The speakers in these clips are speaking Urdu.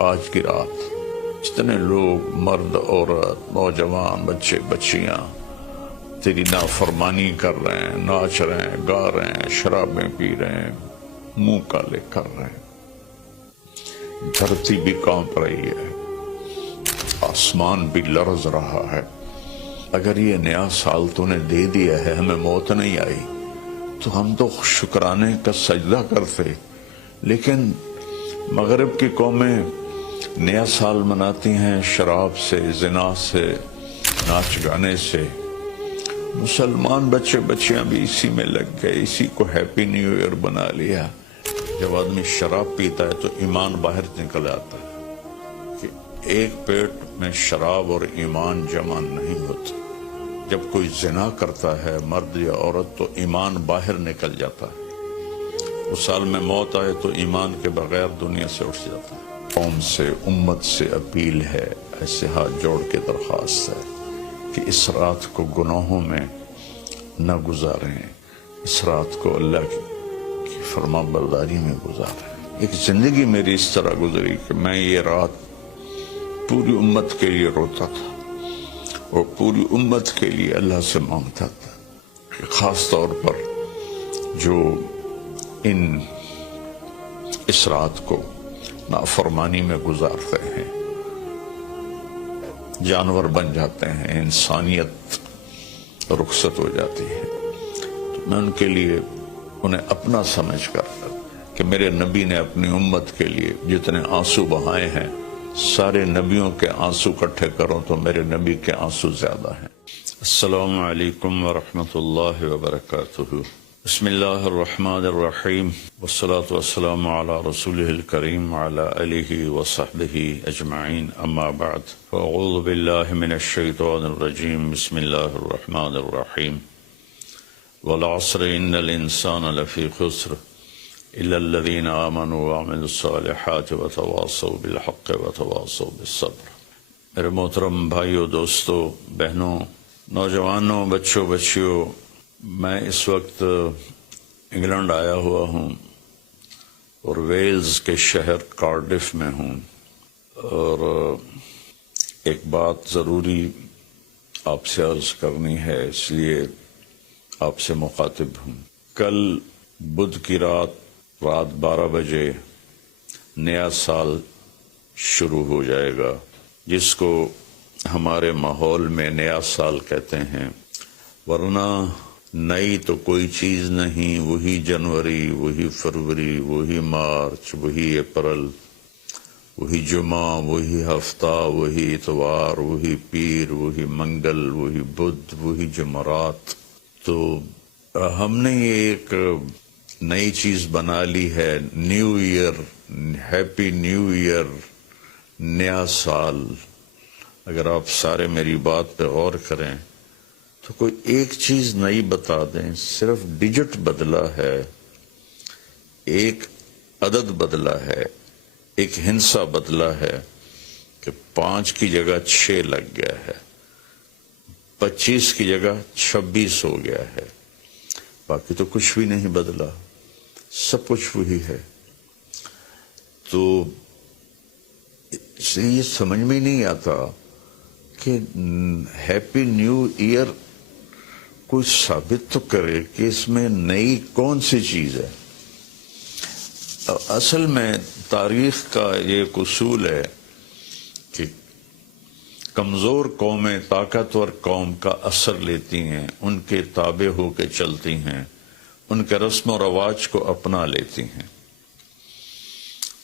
آج کی رات جتنے لوگ مرد عورت نوجوان بچے بچیاں تیری نافرمانی کر رہے ہیں، ناچ رہے ہیں، گا رہے ہیں، شرابیں پی رہے ہیں، منہ کالے کر رہے ہیں، دھرتی بھی کانپ رہی ہے، آسمان بھی لرز رہا ہے۔ اگر یہ نیا سال تو نے دے دیا ہے، ہمیں موت نہیں آئی تو ہم تو شکرانے کا سجدہ کرتے، لیکن مغرب کی قومیں نیا سال مناتی ہیں شراب سے، زنا سے، ناچ گانے سے۔ مسلمان بچے بچیاں بھی اسی میں لگ گئے، اسی کو ہیپی نیو ایئر بنا لیا۔ جب آدمی شراب پیتا ہے تو ایمان باہر نکل آتا ہے کہ ایک پیٹ میں شراب اور ایمان جمع نہیں ہوتا۔ جب کوئی زنا کرتا ہے مرد یا عورت تو ایمان باہر نکل جاتا ہے۔ اس سال میں موت آئے تو ایمان کے بغیر دنیا سے اٹھ جاتا ہے۔ قوم سے، امت سے اپیل ہے، ایسے ہاتھ جوڑ کے درخواست ہے کہ اس رات کو گناہوں میں نہ گزاریں، اس رات کو اللہ کی فرما برداری میں گزاریں۔ ایک زندگی میری اس طرح گزری کہ میں یہ رات پوری امت کے لیے روتا تھا اور پوری امت کے لیے اللہ سے مانگتا تھا کہ خاص طور پر جو اس رات کو نافرمانی میں گزارتے ہیں، جانور بن جاتے ہیں، انسانیت رخصت ہو جاتی ہے، تو میں ان کے لیے انہیں اپنا سمجھ کر کہ میرے نبی نے اپنی امت کے لیے جتنے آنسو بہائے ہیں، سارے نبیوں کے آنسو اکٹھے کرو تو میرے نبی کے آنسو زیادہ ہیں۔ السلام علیکم ورحمۃ اللہ وبرکاتہ۔ بسم اللہ الرحمن الرحیم، والصلاة والسلام علی رسولہ الکریم وعلی آلہ وصحبہ اجمعین، اما بعد فاعوذ باللہ من الشیطان الرجیم، بسم اللہ الرحمن الرحیم۔ والعصر ان الانسان لفی خسر الا الذین آمنوا وعملوا الصالحات وتواصوا بالحق وتواصوا بالصبر۔ میرے محترم بھائیوں، دوستوں، بہنوں، نوجوانوں، بچوں، بچیوں، میں اس وقت انگلینڈ آیا ہوا ہوں اور ویلز کے شہر کارڈف میں ہوں، اور ایک بات ضروری آپ سے عرض کرنی ہے، اس لیے آپ سے مخاطب ہوں۔ کل بدھ کی رات 12 بجے نیا سال شروع ہو جائے گا، جس کو ہمارے ماحول میں نیا سال کہتے ہیں، ورنہ نئی تو کوئی چیز نہیں، وہی جنوری، وہی فروری، وہی مارچ، وہی اپریل، وہی جمعہ، وہی ہفتہ، وہی اتوار، وہی پیر، وہی منگل، وہی بدھ، وہی جمعرات۔ تو ہم نے یہ ایک نئی چیز بنا لی ہے، new year, happy new year, نیا سال۔ اگر آپ سارے میری بات پہ غور کریں تو کوئی ایک چیز نئی بتا دیں، صرف ڈیجٹ بدلا ہے، ایک عدد بدلا ہے، ایک ہندسہ بدلا ہے کہ 5 کی جگہ 6 لگ گیا ہے، 25 کی جگہ 26 ہو گیا ہے، باقی تو کچھ بھی نہیں بدلا، سب کچھ وہی ہے۔ تو اس لیے یہ سمجھ میں نہیں آتا کہ ہیپی نیو ایئر کوئی ثابت تو کرے کہ اس میں نئی کون سی چیز ہے۔ اصل میں تاریخ کا یہ ایک اصول ہے کہ کمزور قومیں طاقتور قوم کا اثر لیتی ہیں، ان کے تابع ہو کے چلتی ہیں، ان کے رسم و رواج کو اپنا لیتی ہیں۔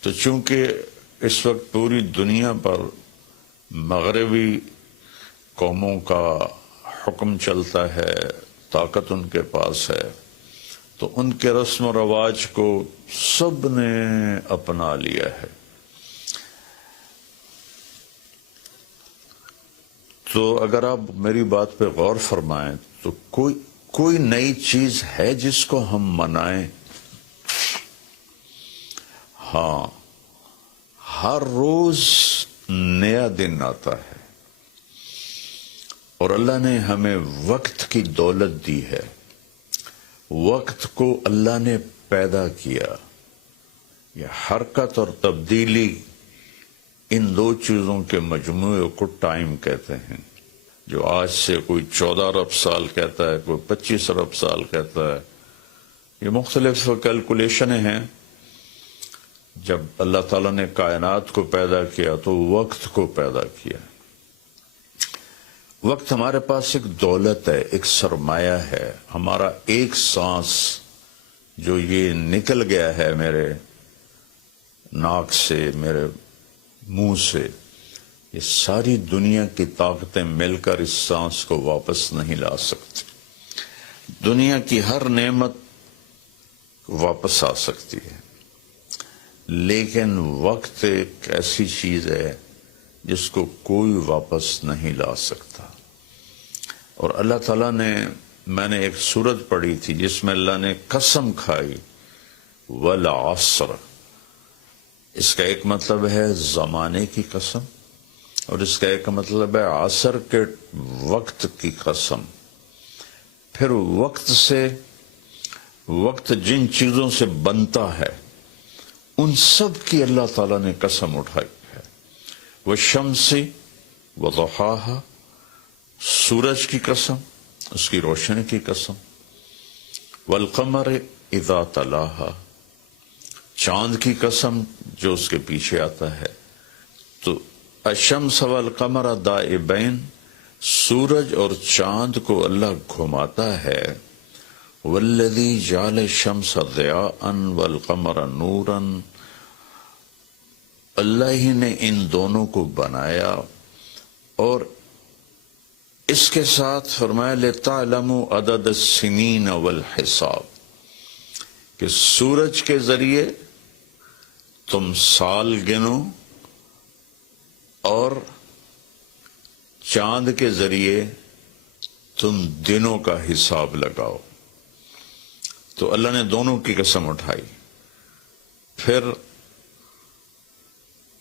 تو چونکہ اس وقت پوری دنیا پر مغربی قوموں کا حکم چلتا ہے، طاقت ان کے پاس ہے، تو ان کے رسم و رواج کو سب نے اپنا لیا ہے۔ تو اگر آپ میری بات پہ غور فرمائیں تو کوئی نئی چیز ہے جس کو ہم منائیں؟ ہاں، ہر روز نیا دن آتا ہے، اور اللہ نے ہمیں وقت کی دولت دی ہے، وقت کو اللہ نے پیدا کیا۔ یہ حرکت اور تبدیلی ان دو چیزوں کے مجموعے کو ٹائم کہتے ہیں. جو آج سے کوئی 14 ارب سال کہتا ہے، کوئی 25 ارب سال کہتا ہے. یہ مختلف کیلکولیشنیں ہیں. جب اللہ تعالیٰ نے کائنات کو پیدا کیا تو وقت کو پیدا کیا. وقت ہمارے پاس ایک دولت ہے، ایک سرمایہ ہے. ہمارا ایک سانس جو یہ نکل گیا ہے میرے ناک سے، میرے منہ سے، یہ ساری دنیا کی طاقتیں مل کر اس سانس کو واپس نہیں لا سکتی. دنیا کی ہر نعمت واپس آ سکتی ہے، لیکن وقت ایک ایسی چیز ہے جس کو کوئی واپس نہیں لا سکتا. اور اللہ تعالیٰ نے، میں نے ایک سورت پڑھی تھی جس میں اللہ نے قسم کھائی، والعصر. اس کا ایک مطلب ہے زمانے کی قسم، اور اس کا ایک مطلب ہے عصر کے وقت کی قسم. پھر وقت جن چیزوں سے بنتا ہے ان سب کی اللہ تعالیٰ نے قسم اٹھائی ہے. والشمس وضحاها، سورج کی قسم، اس کی روشنی کی قسم. والقمر اذا تلاها، چاند کی قسم جو اس کے پیچھے آتا ہے. تو الشمس والقمر دائبین، سورج اور چاند کو اللہ گھماتا ہے. والذی جعل الشمس ضیاء والقمر نورا، اللہ ہی نے ان دونوں کو بنایا. اور اس کے ساتھ فرمایا لِتَعْلَمُوا عَدَدَ السِّنِينَ وَالْحِسَابِ، کہ سورج کے ذریعے تم سال گنو اور چاند کے ذریعے تم دنوں کا حساب لگاؤ. تو اللہ نے دونوں کی قسم اٹھائی. پھر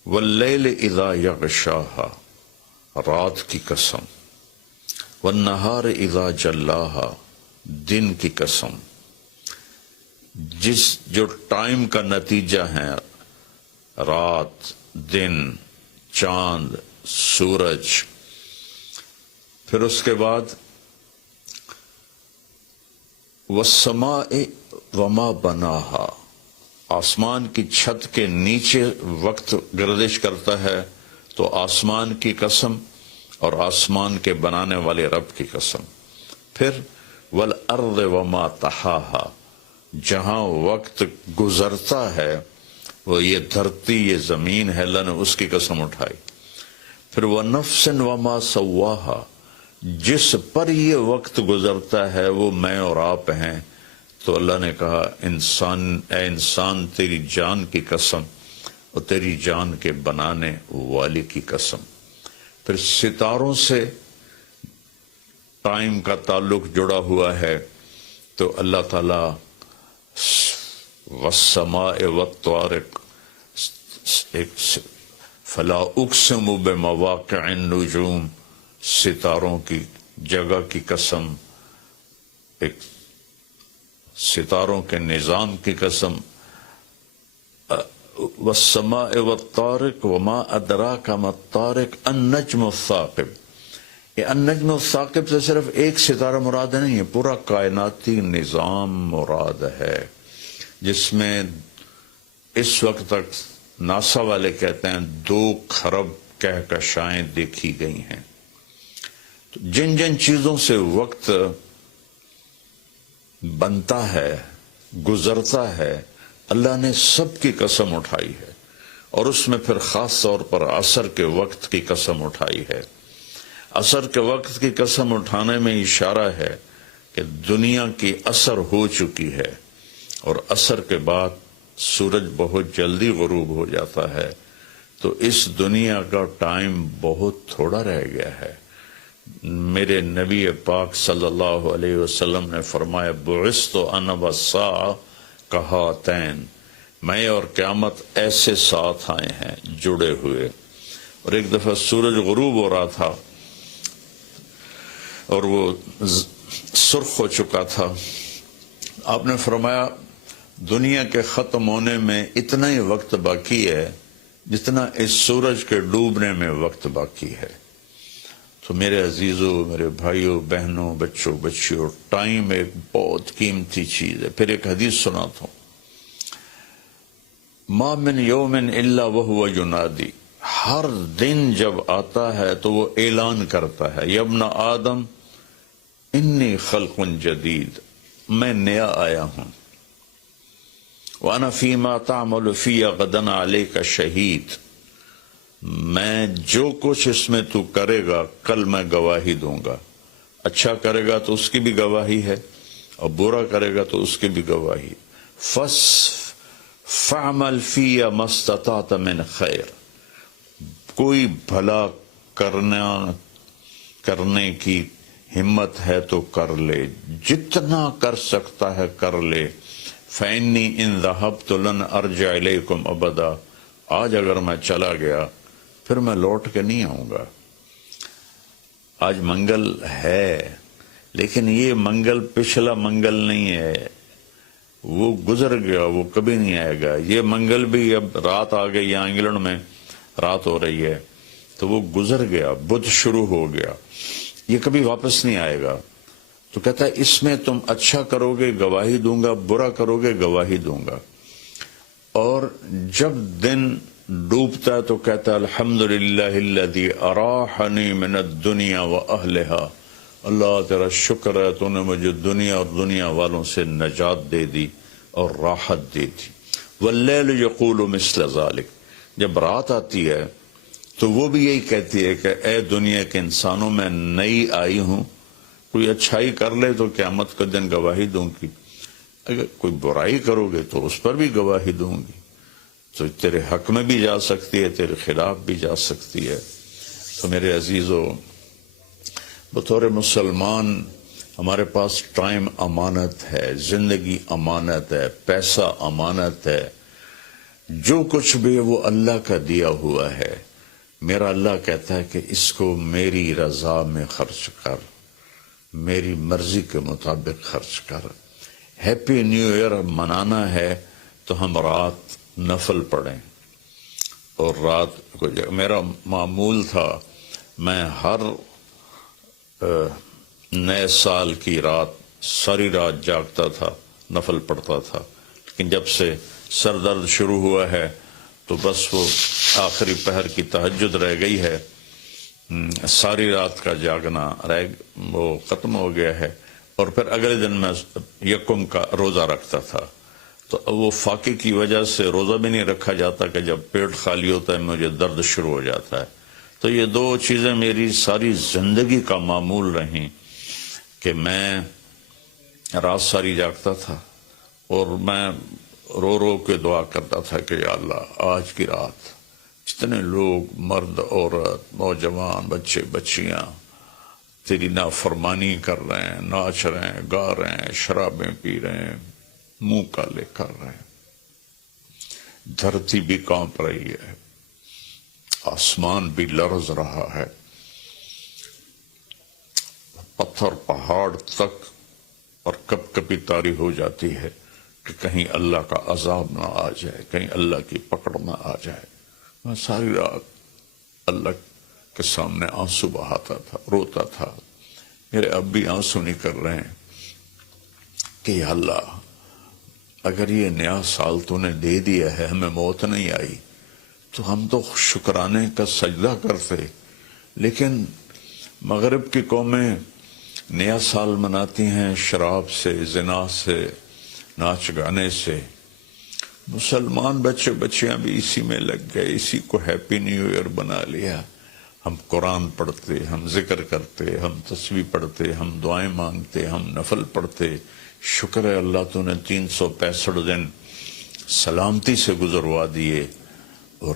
واللیل اذا یغشاہا، رات کی قسم. والنہار اذا جلاہا، دن کی قسم. جو ٹائم کا نتیجہ ہے، رات، دن، چاند، سورج. پھر اس کے بعد والسماء وما بناہا، آسمان کی چھت کے نیچے وقت گردش کرتا ہے تو آسمان کی قسم اور آسمان کے بنانے والے رب کی قسم. پھر والارض وما طحاہا، جہاں وقت گزرتا ہے وہ یہ دھرتی، یہ زمین ہے، اللہ نے اس کی قسم اٹھائی. پھر ونفس وما سواہا، جس پر یہ وقت گزرتا ہے وہ میں اور آپ ہیں. تو اللہ نے کہا اے انسان تیری جان کی قسم اور تیری جان کے بنانے والے کی قسم. پھر ستاروں سے ٹائم کا تعلق جڑا ہوا ہے تو اللہ تعالیٰ والسماء والطارق، فلا اقسم بمواقع النجوم، ستاروں کی جگہ کی قسم، ایک ستاروں کے نظام کی قسم. والسماء والطارق وما ادراک ما الطارق النجم الثاقب. یہ النجم الثاقب سے صرف ایک ستارہ مراد نہیں ہے، پورا کائناتی نظام مراد ہے، جس میں اس وقت تک ناسا والے کہتے ہیں 2 خرب کہکشائیں دیکھی گئی ہیں. جن جن چیزوں سے وقت بنتا ہے، گزرتا ہے، اللہ نے سب کی قسم اٹھائی ہے. اور اس میں پھر خاص طور پر عصر کے وقت کی قسم اٹھائی ہے. عصر کے وقت کی قسم اٹھانے میں اشارہ ہے کہ دنیا کی عصر ہو چکی ہے، اور عصر کے بعد سورج بہت جلدی غروب ہو جاتا ہے. تو اس دنیا کا ٹائم بہت تھوڑا رہ گیا ہے. میرے نبی پاک صلی اللہ علیہ وسلم نے فرمایا بعثت انا والساعہ کہاتین، میں اور قیامت ایسے ساتھ آئے ہیں جڑے ہوئے. اور ایک دفعہ سورج غروب ہو رہا تھا اور وہ سرخ ہو چکا تھا. آپ نے فرمایا دنیا کے ختم ہونے میں اتنا ہی وقت باقی ہے جتنا اس سورج کے ڈوبنے میں وقت باقی ہے۔ تو میرے عزیزوں، میرے بھائیوں، بہنوں، بچوں، بچیوں، ٹائم ایک بہت قیمتی چیز ہے۔ پھر ایک حدیث سناتا ہوں، ما من یوم الا وہو ینادی، ہر دن جب آتا ہے تو وہ اعلان کرتا ہے، یا ابن آدم انی خلق جدید، میں نیا آیا ہوں، وَأَنَا فِي مَا تَعْمَلُ فِيَّ غَدًا عَلَيْكَ شہید، میں جو کچھ اس میں تو کرے گا کل میں گواہی دوں گا۔ اچھا کرے گا تو اس کی بھی گواہی ہے، اور برا کرے گا تو اس کی بھی گواہی۔ فَعْمَلْ فِيَّ مَا اسْتَطَعْتَ مِنْ خَيْرٍ، کوئی بھلا کرنے کی ہمت ہے تو کر لے، جتنا کر سکتا ہے کر لے۔ فَإِنِّي إِن ذَهَبْتُ لَنْ أَرْجِعَ إِلَيْكُمْ أَبَدًا، آج اگر میں چلا گیا پھر میں لوٹ کے نہیں آؤں گا۔ آج منگل ہے، لیکن یہ منگل پچھلا منگل نہیں ہے، وہ گزر گیا، وہ کبھی نہیں آئے گا۔ یہ منگل بھی اب رات آ گئی، یہاں انگلینڈ میں رات ہو رہی ہے، تو وہ گزر گیا، بدھ شروع ہو گیا، یہ کبھی واپس نہیں آئے گا۔ تو کہتا ہے اس میں تم اچھا کرو گے گواہی دوں گا، برا کرو گے گواہی دوں گا۔ اور جب دن ڈوبتا ہے تو کہتا ہے الحمدللہ الذی اراحنی من الدنیا واہلہا، اللہ تیرا شکر ہے تو نے مجھے دنیا اور دنیا والوں سے نجات دے دی اور راحت دے دی۔ واللیل یقول مثل ذالک، جب رات آتی ہے تو وہ بھی یہی کہتی ہے کہ اے دنیا کے انسانوں، میں نئی آئی ہوں، کوئی اچھائی کر لے تو قیامت کا دن گواہی دوں گی، اگر کوئی برائی کرو گے تو اس پر بھی گواہی دوں گی۔ تو تیرے حق میں بھی جا سکتی ہے، تیرے خلاف بھی جا سکتی ہے۔ تو میرے عزیزوں، بطور مسلمان ہمارے پاس ٹائم امانت ہے، زندگی امانت ہے، پیسہ امانت ہے، جو کچھ بھی ہے وہ اللہ کا دیا ہوا ہے۔ میرا اللہ کہتا ہے کہ اس کو میری رضا میں خرچ کر، میری مرضی کے مطابق خرچ کر۔ ہیپی نیو ایئر منانا ہے تو ہم رات نفل پڑھیں، اور رات کو میرا معمول تھا، میں ہر نئے سال کی رات ساری رات جاگتا تھا، نفل پڑھتا تھا، لیکن جب سے سر درد شروع ہوا ہے تو بس وہ آخری پہر کی تہجد رہ گئی ہے، ساری رات کا جاگنا وہ ختم ہو گیا ہے۔ اور پھر اگلے دن میں یکم کا روزہ رکھتا تھا، تو وہ فاقے کی وجہ سے روزہ بھی نہیں رکھا جاتا کہ جب پیٹ خالی ہوتا ہے مجھے درد شروع ہو جاتا ہے۔ تو یہ دو چیزیں میری ساری زندگی کا معمول رہیں کہ میں رات ساری جاگتا تھا، اور میں رو رو کے دعا کرتا تھا کہ یا اللہ آج کی رات جتنے لوگ، مرد، عورت، نوجوان، بچے بچیاں تیری نافرمانی کر رہے ہیں، ناچ رہے ہیں، گا رہے ہیں، شرابیں پی رہے ہیں، منہ کالے کر رہے ہیں، دھرتی بھی کانپ رہی ہے، آسمان بھی لرز رہا ہے، پتھر پہاڑ تک اور کب کبھی طاری ہو جاتی ہے کہ کہیں اللہ کا عذاب نہ آ جائے، کہیں اللہ کی پکڑ نہ آ جائے۔ میں ساری رات اللہ کے سامنے آنسو بہاتا تھا، روتا تھا۔ میرے اب بھی آنسو نکل رہے ہیں کہ یا اللہ اگر یہ نیا سال تو نے دے دیا ہے، ہمیں موت نہیں آئی، تو ہم تو شکرانے کا سجدہ کرتے، لیکن مغرب کی قومیں نیا سال مناتی ہیں شراب سے، زنا سے، ناچ گانے سے۔ مسلمان بچے بچیاں بھی اسی میں لگ گئے، اسی کو ہیپی نیو ایئر بنا لیا۔ ہم قرآن پڑھتے، ہم ذکر کرتے، ہم تسبیح پڑھتے، ہم دعائیں مانگتے، ہم نفل پڑھتے۔ شکر ہے اللہ تو نے 365 دن سلامتی سے گزروا دیے اور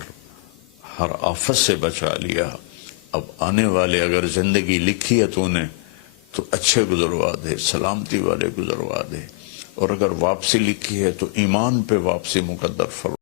ہر آفت سے بچا لیا۔ اب آنے والے اگر زندگی لکھی ہے تو نے تو اچھے گزروا دے، سلامتی والے گزروا دے، اور اگر واپسی لکھی ہے تو ایمان پہ واپسی مقدر فرما۔